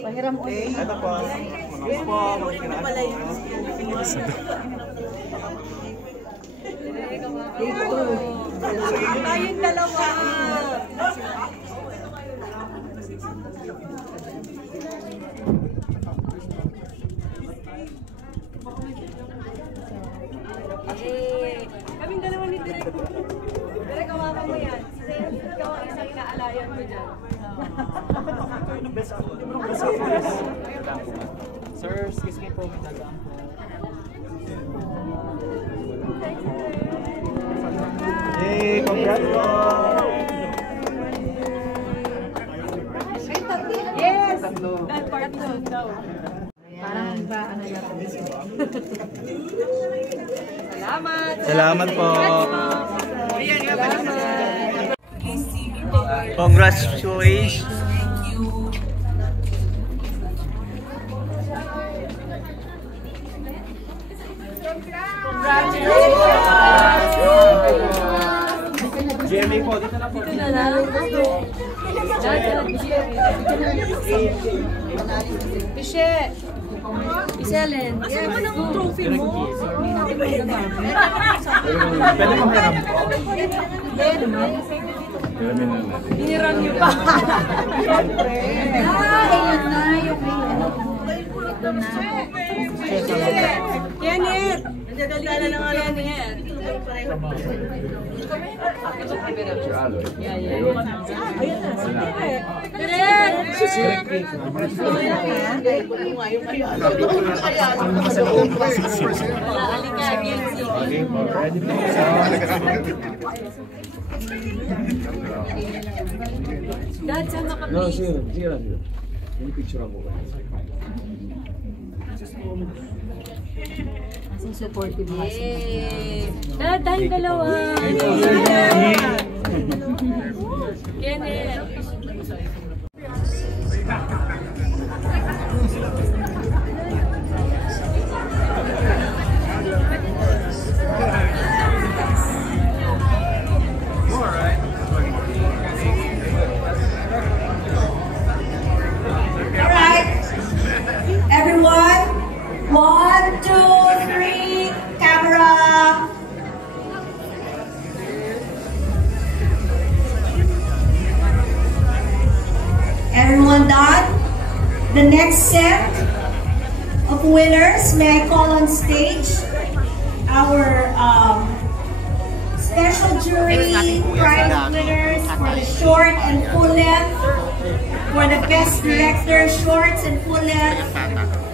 Pahiram ko. Ito po. Ito po. Tayong dalawa. Kaming dalawa ni Direk. Direk, kawakan mo yan. Ikaw ang isang inaalayan mo dyan. Sir, excuse me po, may dagaan po. Hey, congrats po! Yes! That part daw. Parang iba, ano yan. Salamat! Salamat po! Salamat! Congratulations! GMA po, dito na po. Dito na lang. Pishe! Piselen. Kasi mo ng trophy mo. Pwede mo hiram po. Hiniram niyo pa. Siyempre. Ayun na. Kenneth! Nagdadala na nga lang Kenneth. Dad, sama ka please. Sige lang. Yung picture ako. Asing supportive mo. Dad, tayong dalawa. Kenneth. Everyone, 1, 2, 3, camera. Everyone done? The next set of winners, may I call on stage our special jury prize winners for the short and full length, for the best director shorts and full length,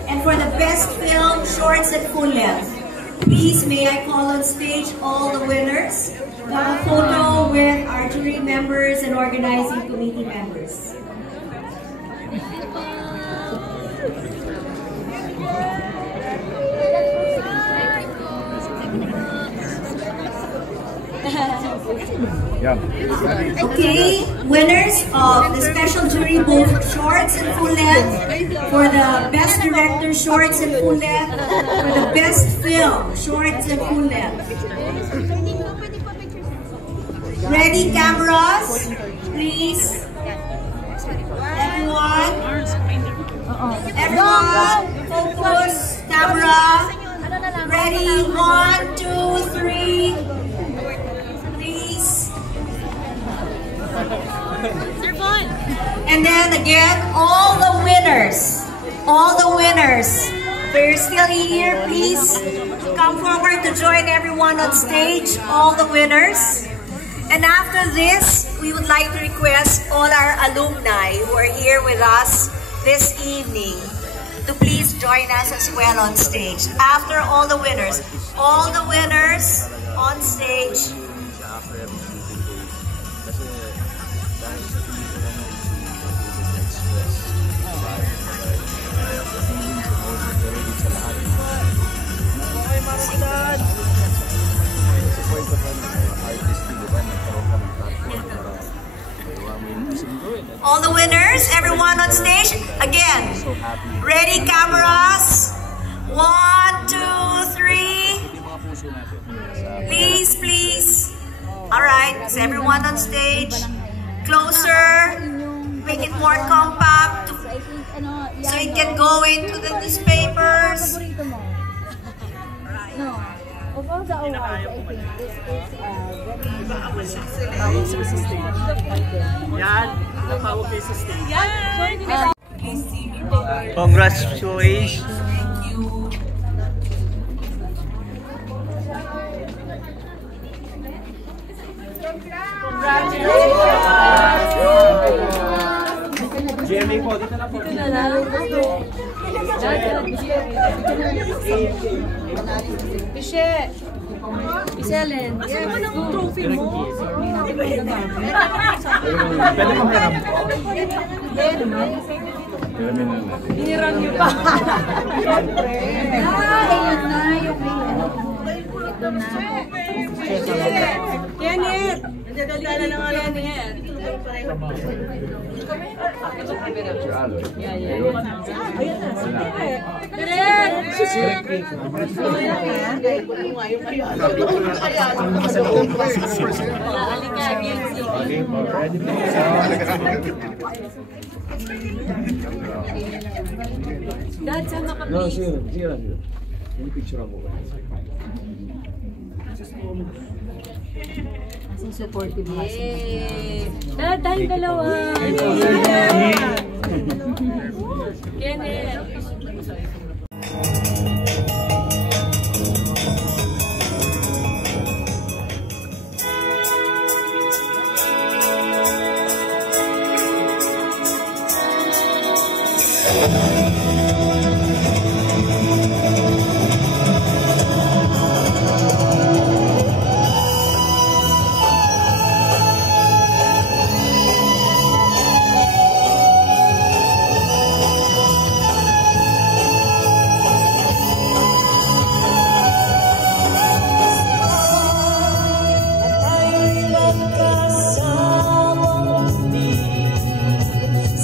and for the best film shorts and full length. Please, may I call on stage all the winners. A photo with our jury members and organizing committee members. Okay, winners of the special jury, both shorts and full length, for the best director shorts and full length, for the best film shorts and full length. Ready, cameras? Please. Everyone, focus, camera. Ready, 1, 2, 3. Please. And then again, all the winners, if you're still here, please come forward to join everyone on stage, all the winners. And after this, we would like to request all our alumni who are here with us this evening to please join us as well on stage. After all the winners on stage. All the winners, everyone on stage. Again, ready, cameras. 1, 2, 3. Please, please. All right, is everyone on stage? closer, make it more compact, so it can go into the newspapers. No. Of all the awards, I think this is very Yan, napawag kayo sa stage. Congratulations. GMA po, dito na po. Pishe! Iselen! Saan mo ng trophy mo? Pwede mo hiram po. Hiniram niyo pa! Kenneth! Nagdadala na nga lang Kenneth. Dad, saan No, maka-please? sige lang. Yung picture mo ba? Kasing supportive na. Yay! Dad, tayong dalawa! Kenneth!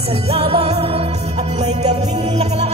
Salamat at may kaming nakala